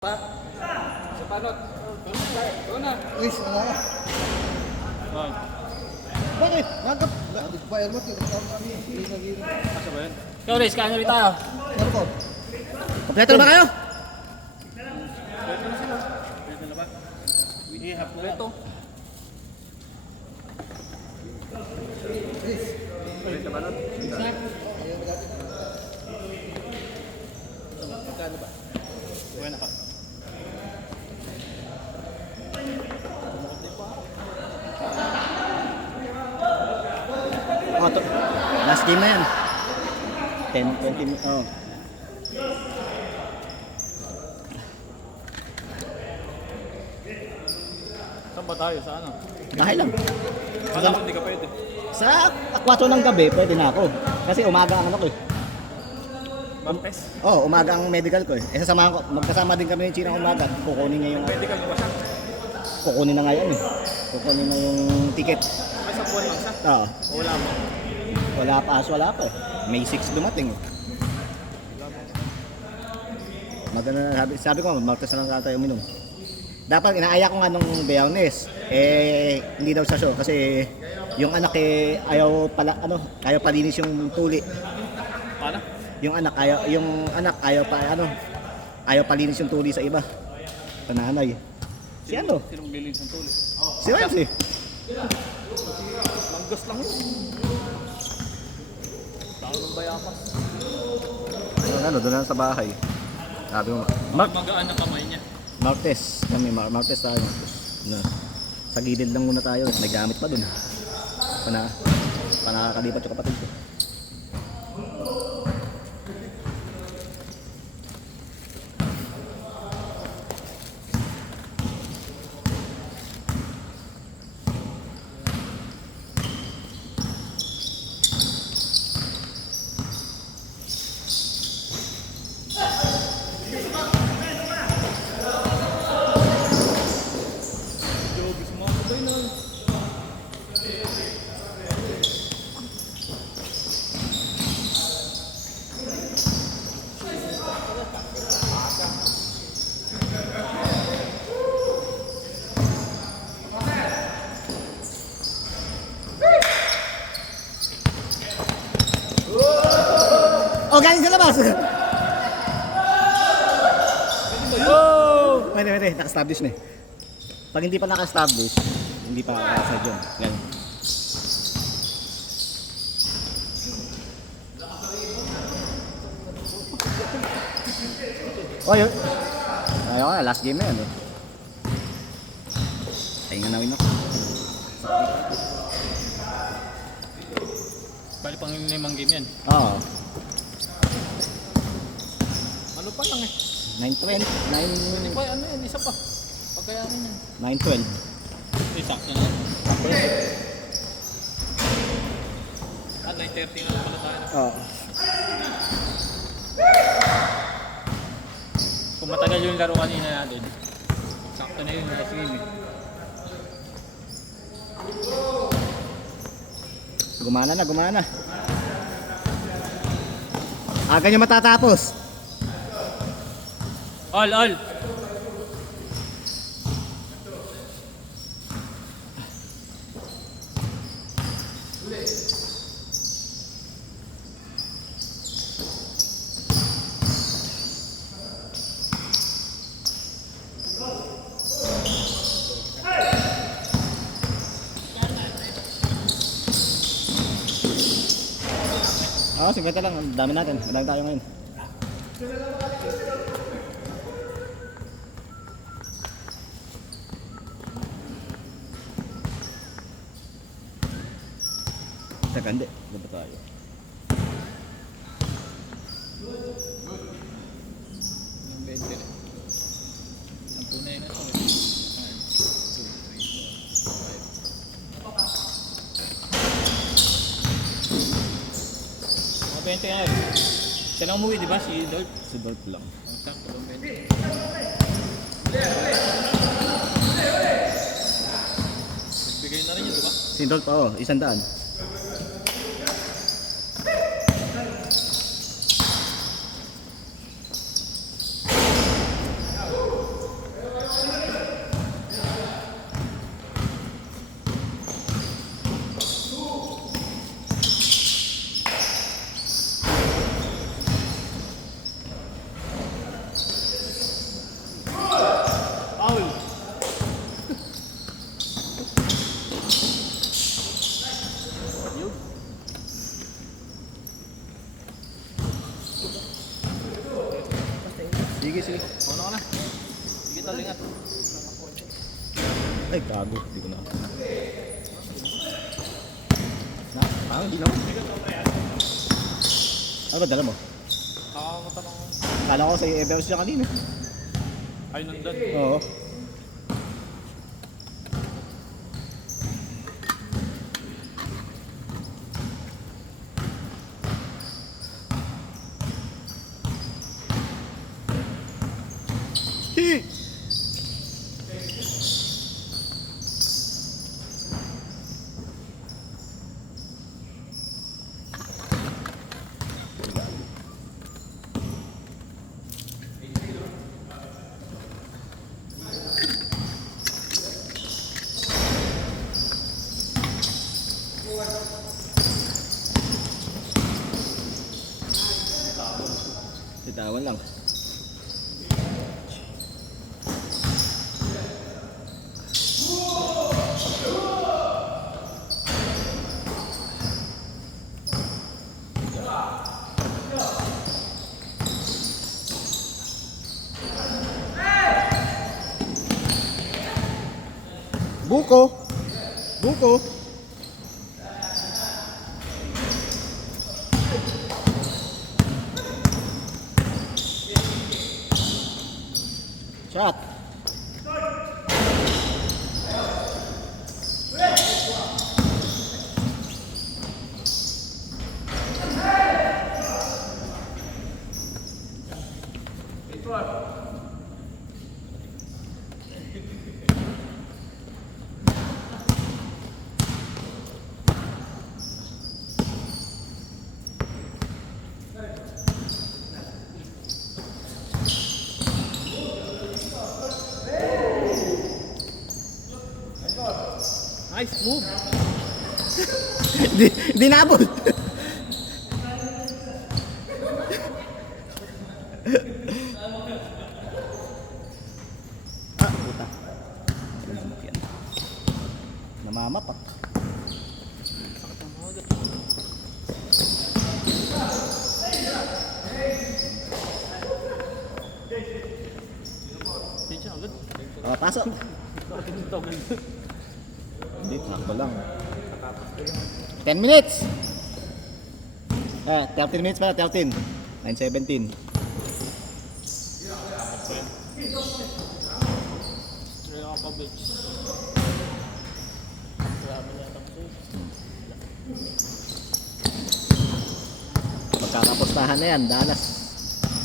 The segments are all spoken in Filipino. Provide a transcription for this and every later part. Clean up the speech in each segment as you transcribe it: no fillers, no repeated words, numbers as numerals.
Pa? Sa panot. Doon na. Uy, wala ka. Bakit? Nagkap. Nagbayar mo. Tinatawag kami. Asa ba yan? Ikaw, Riz, kain ulit tayo. Ano ko? Kompleto na ba kayo? Pwede na sila. Pwede na ba? Ihap na ito. Pwede sa panot. Magkano ba? Buwan na pa. Oh, to. Last game na yan. 10, 20 minutes. Oh. Saan ba tayo? Sa ano? Dahil lang. Wala ko hindi ka pwede. Sa 4 ng gabi, pwede na ako. Kasi umaga ang ano ko eh. Bampes? Oh, umaga ang medical ko eh. Sasamahan ko. Magkasama din kami ng China umaga. Kukunin niya yung... Pwede ka ba siya? Kukunin na ngayon eh. Kukunin na yung ticket. Ay, sa buwan lang siya? Oo. Wala mo. Wala pa eh. May 6 dumating eh. Maganda na sabi ko, magtas na lang tayo uminom. Dapat inaaya ko nga nung Biyernes. Hindi daw sa show kasi yung anak ayaw palinis yung tuli. Paano? Yung anak ayaw palinis yung tuli sa iba. Pananay. Si ano? Sinong lilin sa tuloy? Si Ramsey. Manggas lang yun. Tao ng bayapas. Doon na sa bahay. Sabi mo, Mark, Magaan na kamay niya. Martes tayo. Na, sa gilid lang muna tayo. May gamit pa dun. Panakakalipat yung kapatid ko. Jobis mo ako doon nun. Oh, galing sa labas! Oh! Pwede, naka-establish na eh. Pag hindi pa naka-establish, hindi pa sa dyan. Ganun. Oh, yun. Ayaw ka na, last game na yan eh. Pahinga na win ako. Bali pang 5 game yan. Oo. Ano pa lang eh. 9-20, Ay, ano yan? Isa pa. Pagkayanin yan. 9-12. Sakto na. At 9:30 na lang pala tayo. Oo. Kung matagal yung laro kanina natin, sakto na yun. Last game eh. Gumana. Aga nyo matatapos. All! Oo, 50 lang. Ang dami natin. Madami tayo ngayon. Teka, hindi. Ano ba tayo? Yung 20 rin. Ang punay na ito. 1, 2, 3, 4, 5. Mga 20 nga yun. Siya lang umuwi, di ba? Si Dolph. Si Dolph lang. Ang sakto lang 20. Bigay na rin yun, di ba? Si Dolph, 100. Sige tol, ingat. Ay, gago. Hindi ko na. Parang hindi na. Ano ba dala mo? Nakakamutan ako. Kala ko sa Everest siya kanina. Ay, nandun. Oo. Hi! Bitawan lang. Buko. Buko. Shot. Nice move. Di nabot. Puta. Namamapak. Tension agad. Pasok. Toggle. Hindi, takbo lang. 10 minutes! 13 minutes pala, 13. 9:17. Straight off of it. Magkakapustahan na yan, Dallas.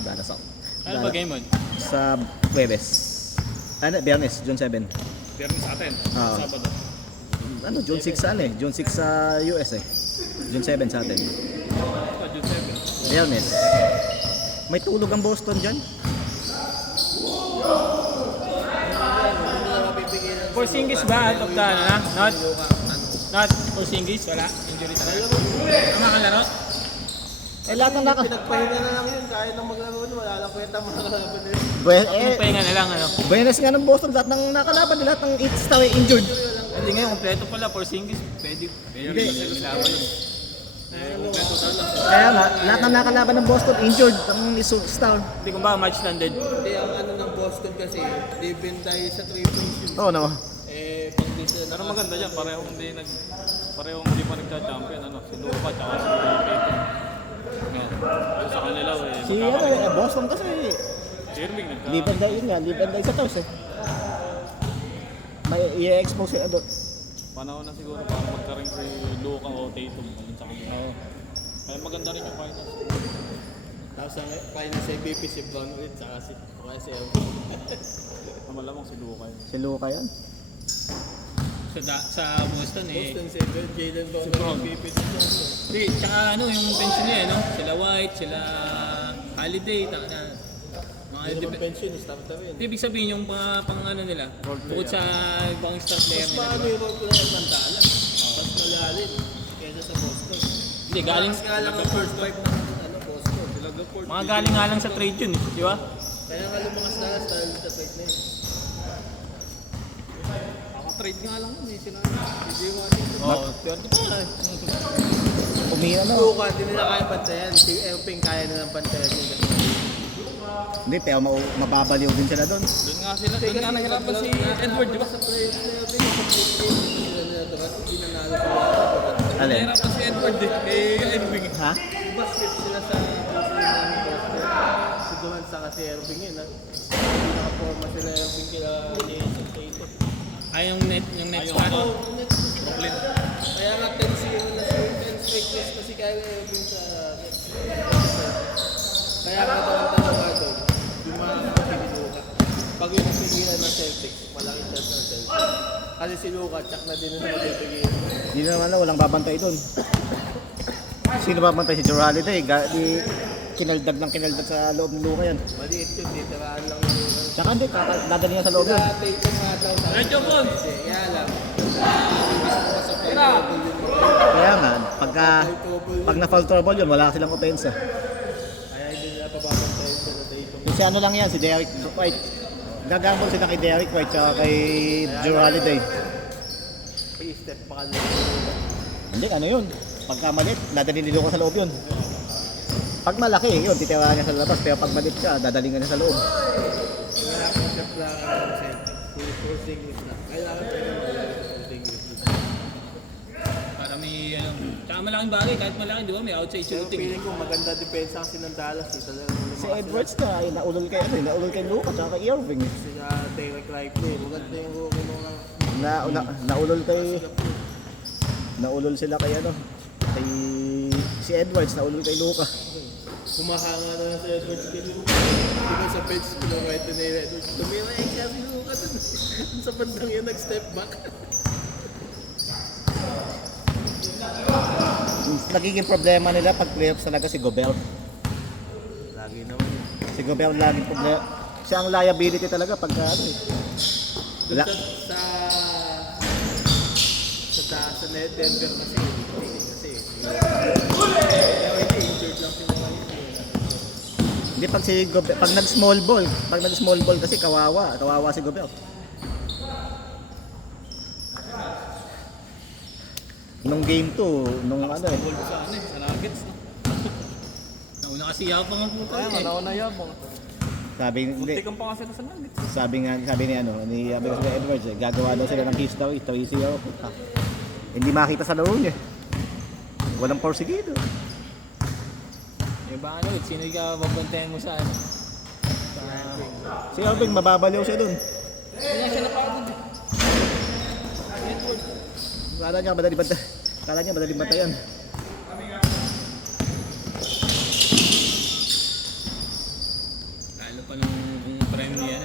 Dallas ako. Ano ba game mo? Sa Huwebes. Biyernes, June 7. Biyernes sa atin. Oo. Sabado. June 6 sa June 6 sa US June 7 sa atin. June 7. Biyernes. May tulog ang Boston dyan. Porzingis ba out of the ano na? Not Porzingis, wala. Injury talaga. Ang makalaro? Lahat ng Pinagpahinga na lang yun, kaya nang maglaro nun, wala lang kwenta mga kalaban nila. Anong pahinga na lang ano? Biyernes nga ng Boston, lahat ng nakalaban, lahat ng 8 star ay injured. Hindi ngayon, kompleto pala. Porzingis, pwede. Pwede sila laban. Kompleto talaga. Kaya nga, lahat ng nakalaban ng Boston injured, ang star. Hindi kung ba match landed. Hindi, ang ano ng Boston kasi, live-in tayo sa 3 points yun. Oo, no. Pag di sila Pero maganda dyan, parehong hindi pa nagka-champion. Ano, si Luka tsaka si Peyton. Yan. Yung sa kanila, Si Boston kasi, si Irving live and die yun nga, live and die sa toes May i-expose siya doon. panahon na siguro para magkaroon si Luka o Tatum sa kanila. Oo. Kaya maganda rin yung finals. Tapos ang final sa MVP si Brown ulit, saka si Elvin. Malamang si Luka yun. Si Luka yan. Sa Boston Boston 7, Jalen Brown Brown. MVP si Brown. Hindi, tsaka ano, yung pension niya, no? Sila White, sila Holiday, mga Hindi naman pension, stop na rin. ibig sabihin yung pang ano nila, bukod sa ibang star player Mas nila. paano yung role ko na yung Pantala? Mas malalim kaysa sa Boston. Hindi, galing, Mas nga lang ang first five ng Boston. mga galing nga lang sa trade yun, di ba? Kaya nga lumakas na dahil sa trade na yun. Trade nga lang yun, sila. DJ Washington. Oo, pero di ba? Umira na. Luka, hindi nila kaya pantayan. Si Elping kaya nilang pantayan nila. Hindi, pero mababaliw din sila doon. Doon nga sila, doon nga nahirapan si Edward, di ba? Sa playoff na yun, sila na dapat hindi nanalo sila. Alin? Nahirapan si Edward eh, kay Irving. Ha? Basket sila sa si Duman sa kasi Irving yun, ha? Hindi nakaporma sila Irving kila Jason Tato. Ay, yung next one. Brooklyn. Kaya nga 10-0 na si 10 straight years na si Kyrie Irving sa Nets. Kaya nga daw ang dalawa doon, yung mga kapatid ni Luka. Pag yung nasigilan ng Celtics, malaking chance ng Celtics. Kasi si Luka, tsak na din na magpipigilan. Hindi naman na, walang babantay doon. Sino babantay? Si Jrue Holiday. Kinaldag sa loob ng luka yan. Maliit yun, titiraan lang yung Luka. Tsaka hindi, dadaling sa loob yun. Sa Tatum nga daw sa Medyo bon. kaya lang. Imbis mo sa foul trouble yun. Kaya nga, pag na-foul trouble yun, wala silang opensa. Kaya hindi nila papapantayin sa Tatum. Kasi ano lang yan, si Derrick White. Gagambol sila kay Derrick White tsaka kay Jrue Holiday. I-step pa kanila. Hindi, ano yun? Pagka malit, dadalhin ni Luka sa loob yun. Pag malaki, yun, titirahan niya sa labas. Pero pag malit ka, dadaling ka niya sa loob. Wala akong step lang ang Celtics. Full Singles na. Kailangan pa yung full Singles. Para may, tsaka malaking bagay, kahit malaki, di ba? May outside Pero shooting. feeling ko maganda depensa kasi ng Dallas. Talagang Si Edwards na, ay naulol kay Luka tsaka kay Irving. Sila Derek Lively. Maganda yung rookie mga Naulol sila kay kay si Edwards, naulol kay Luka. humahanga na lang sa Edwards kay Luka. Diba sa bench, pinawite na yung Edwards. Tumira yung kaya si Luka dun. Sa bandang yun, nag-step back. Nagiging problema nila pag playoffs talaga si Gobert. Lagi naman yun. Si Gobert laging problema. Siya ang liability talaga pagka Dun sa Denver kasi hindi injured lang sila ngayon. Hindi pag si Gobert, pag nag-small ball kasi kawawa si Gobert. Nung game 2, nung Ball sa sa Nuggets. No? Nauna kasi yapang ang puta Kaya eh. nga, nauna yabang. sabi hindi, Munti kang pa kasi sa Nuggets. sabi ni Edwards, gagawa daw sila ng history 3-0. Puta. Hindi makita sa laro niya. Walang porsigido. Yung ba sino ka babantayan mo sa Si Irving mababaliw siya dun. Hindi siya napagod eh. Edward. Kala niya madaling bantayan. Lalo pa nung prime niya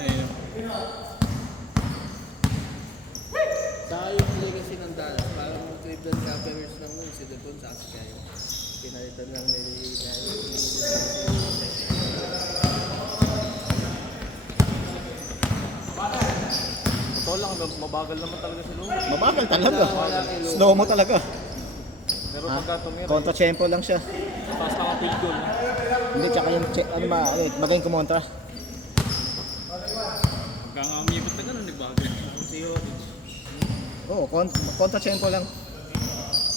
Saka yung legacy ng Dallas, parang yung Cleveland Cavaliers lang nun, si Devon sa kayo. Pinalitan lang nila Totoo lang, mabagal naman talaga si Luma. Mabagal talaga. Slow mo talaga. Pero pagka tumira, Kontra tempo lang siya. taas lang ang field goal. Hindi, tsaka yung magaling kumontra. Pagka nga umibot na gano'n, di ba? Si Jokic. Oo, kontra tempo lang.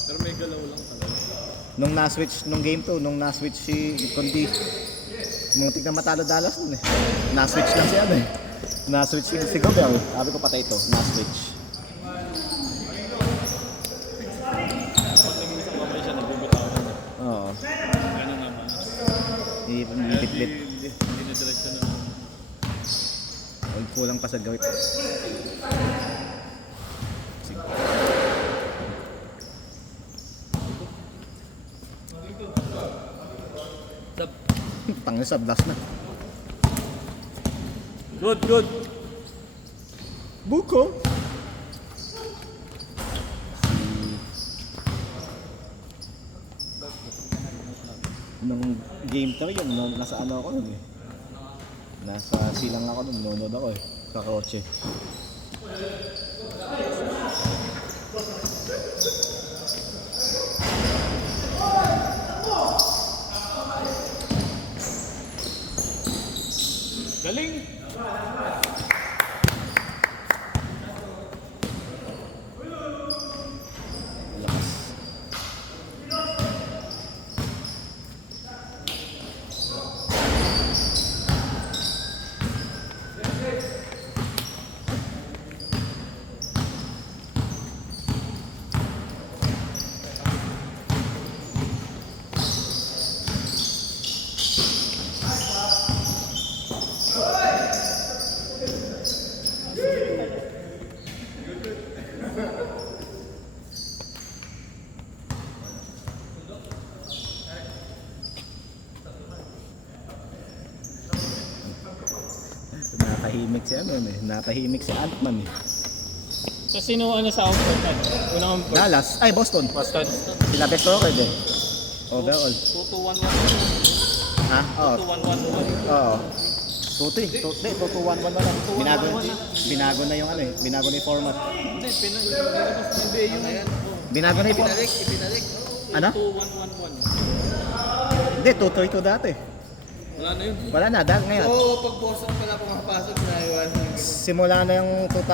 Pero may galaw lang talaga. Nung game 2, nung na-switch si Condi, muntik na matalo Dallas dun eh. Na-switch lang siya Na-switch si Gobert. Sabi ko patay ito, na-switch. Pag naging isang kamay siya, nagbibitawan niya. Oo. Ganun naman. Ibit-bit. Hindi na direksyon na. Ay, kulang pa sa gawit. Stop. Tangin sa blast na. Good. Buko! Nung game 3 yun, nasa ako nun eh. Nasa silang ako nun, nunod ako eh. Kakotse. Galing! Lakas. si ano eh, natahimik si Ant-Man eh. So sino sa output na? Unang Dallas, ay Boston. Boston. Sila best record eh. Overall. 2-2-1-1. Ha? Oo. 2-1-1-1. Oo. 2-2-1-1 na lang. Binago na yung ano eh. Binago na yung format. Hindi, pinalabas na NBA yung Ayan. Binago na yung format. Ipinalik. Ano? 2-1-1-1. Hindi, 2-3-2 dati. Wala na yun. Wala na, dahil ngayon. Oo, pag Boston pala pumapasok, naiwan. Simula na yung 2000.